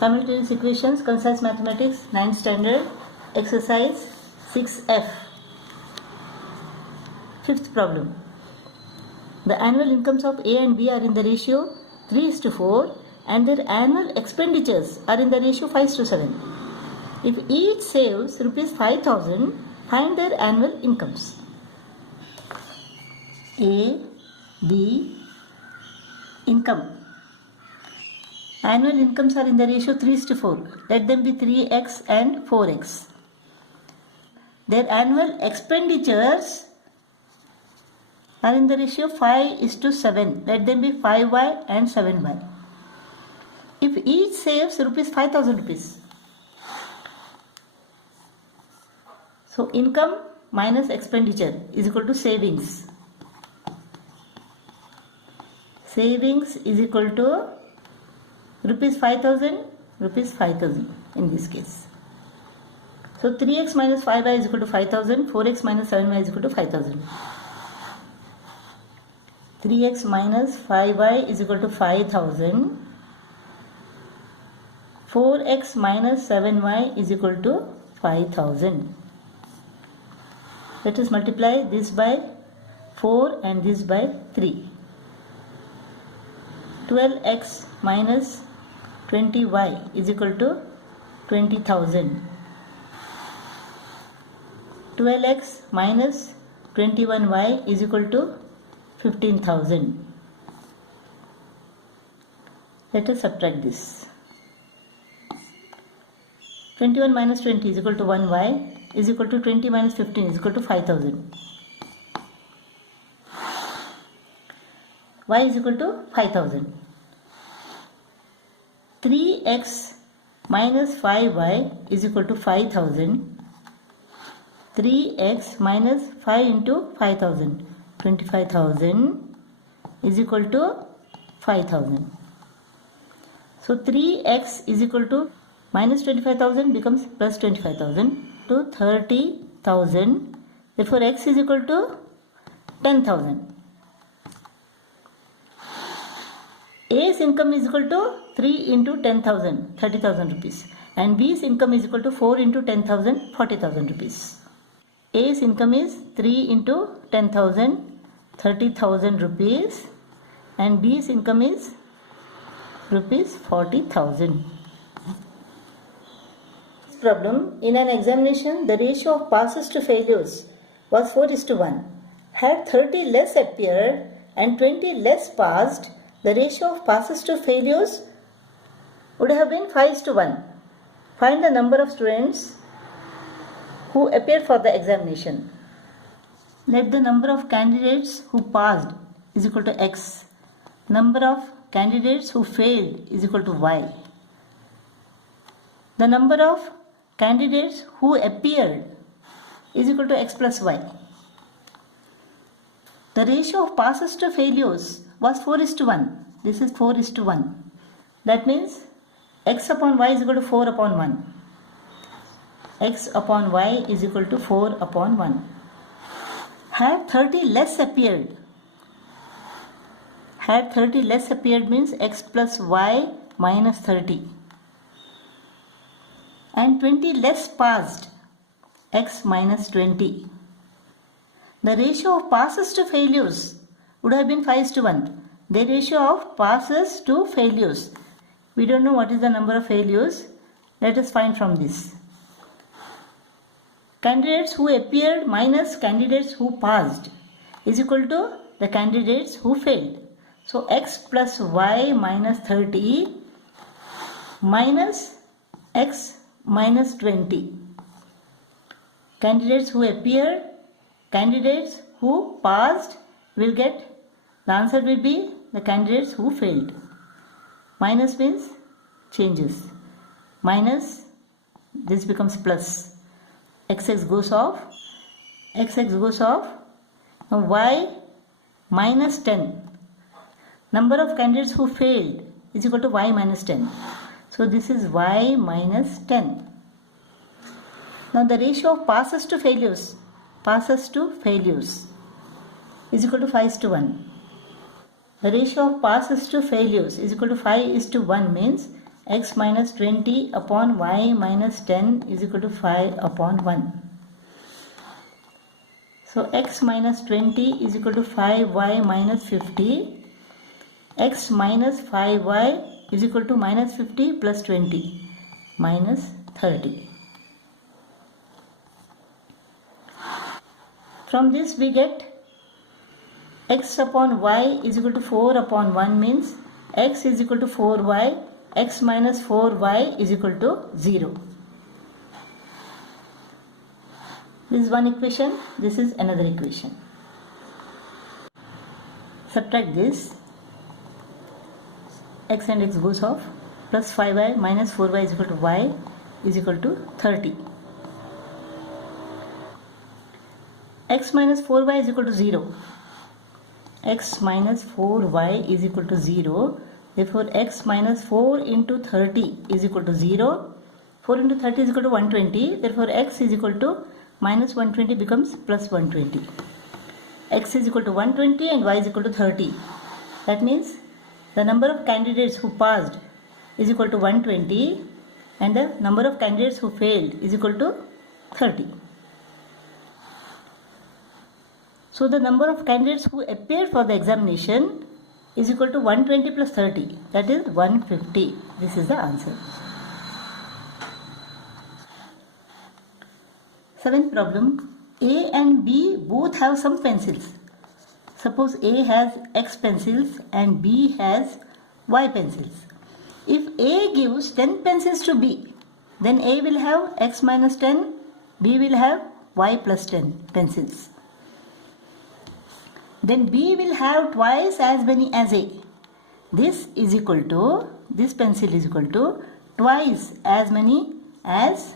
Simultaneous equations, concise mathematics, 9th standard, exercise 6F. Fifth problem. The annual incomes of A and B are in the ratio 3:4 and their annual expenditures are in the ratio 5:7. If each saves rupees 5,000, find their annual incomes. A, B, income. Annual incomes are in the ratio 3:4. Let them be 3x and 4x. Their annual expenditures are in the ratio 5:7. Let them be 5y and 7y. If each saves rupees 5,000 rupees. So income minus expenditure is equal to savings. Savings is equal to rupees 5,000, rupees 5,000 in this case. So 3x minus 5y is equal to 5,000, 4x minus 7y is equal to 5,000. 3x minus 5y is equal to 5,000. 4x minus 7y is equal to 5,000. Let us multiply this by 4 and this by 3. 12x minus 20y is equal to 20,000. 12x minus 21y is equal to 15,000. Let us subtract this. 21 minus 20 is equal to 1y is equal to 20 minus 15 is equal to 5,000. Y is equal to 5,000. 3x minus 5y is equal to 5,000. 3x minus 5 into 5,000. 25,000 is equal to 5,000. So 3x is equal to minus 25,000 becomes plus 25,000 to 30,000. Therefore x is equal to 10,000. A's income is equal to 3 into 10,000, 30,000 rupees. And B's income is equal to 4 into 10,000, 40,000 rupees. A's income is 3 into 10,000, 30,000 rupees. And B's income is rupees 40,000. Problem. In an examination, the ratio of passes to failures was 4:1. Had 30 less appeared and 20 less passed, the ratio of passes to failures would have been 5:1. Find the number of students who appeared for the examination. Let the number of candidates who passed is equal to x. Number of candidates who failed is equal to y. The number of candidates who appeared is equal to x plus y. The ratio of passes to failures was 4:1. This is 4:1. That means x upon y is equal to 4 upon 1. X upon y is equal to 4 upon 1. Had 30 less appeared. Had 30 less appeared means x plus y minus 30. And 20 less passed, x minus 20. The ratio of passes to failures would have been 5:1. The ratio of passes to failures. We don't know what is the number of failures. Let us find from this. Candidates who appeared minus candidates who passed is equal to the candidates who failed. So x plus y minus 30 minus x minus 20. Candidates who appeared, candidates who passed will get, the answer will be the candidates who failed. Minus means changes. Minus, this becomes plus. Xx goes off. Xx goes off. Now y minus 10. Number of candidates who failed is equal to y minus 10. So this is y minus 10. Now the ratio of passes to failures is equal to 5:1. The ratio of passes to failures is equal to 5:1 means x minus 20 upon y minus 10 is equal to 5 upon 1. So x minus 20 is equal to 5y minus 50. X minus 5y is equal to minus 50 plus 20 minus 30. From this we get x upon y is equal to 4 upon 1 means x is equal to 4y, x minus 4y is equal to 0. This is one equation, this is another equation. Subtract this, x and x goes off, plus 5y minus 4y is equal to y is equal to 30. X minus 4y is equal to 0. X minus 4y is equal to 0. Therefore, x minus 4 into 30 is equal to 0. 4 into 30 is equal to 120. Therefore, x is equal to minus 120 becomes plus 120. X is equal to 120 and y is equal to 30. That means the number of candidates who passed is equal to 120 and the number of candidates who failed is equal to 30. So the number of candidates who appeared for the examination is equal to 120 plus 30, that is 150. This is the answer. Seventh problem, A and B both have some pencils. Suppose A has X pencils and B has Y pencils. If A gives 10 pencils to B, then A will have X minus 10, B will have Y plus 10 pencils. Then B will have twice as many as A. This pencil is equal to twice as many as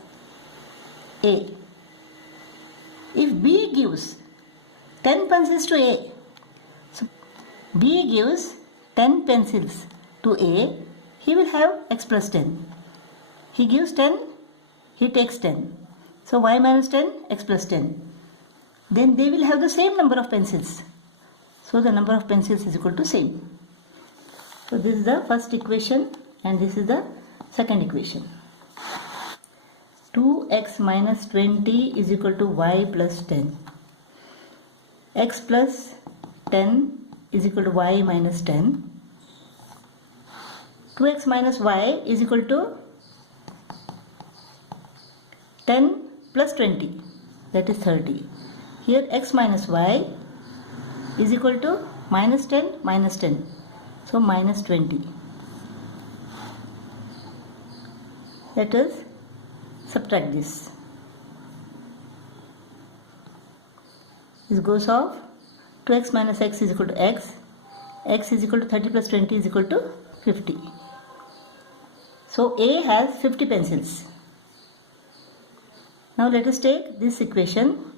A. If B gives 10 pencils to A, so B gives 10 pencils to A, he will have X plus 10. He gives 10, he takes 10. So Y minus 10, X plus 10. Then they will have the same number of pencils. So the number of pencils is equal to same. So this is the first equation and this is the second equation. 2x minus 20 is equal to y plus 10. X plus 10 is equal to y minus 10. 2x minus y is equal to 10 plus 20, that is 30. Here x minus y is equal to minus 10 minus 10. So minus 20. Let us subtract this. This goes off. 2x minus x is equal to x. X is equal to 30 plus 20 is equal to 50. So A has 50 pencils. Now let us take this equation.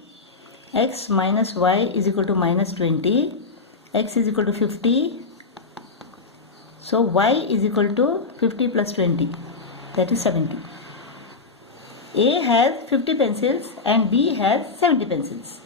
X minus y is equal to minus 20. X is equal to 50. So y is equal to 50 plus 20. That is 70. A has 50 pencils and B has 70 pencils.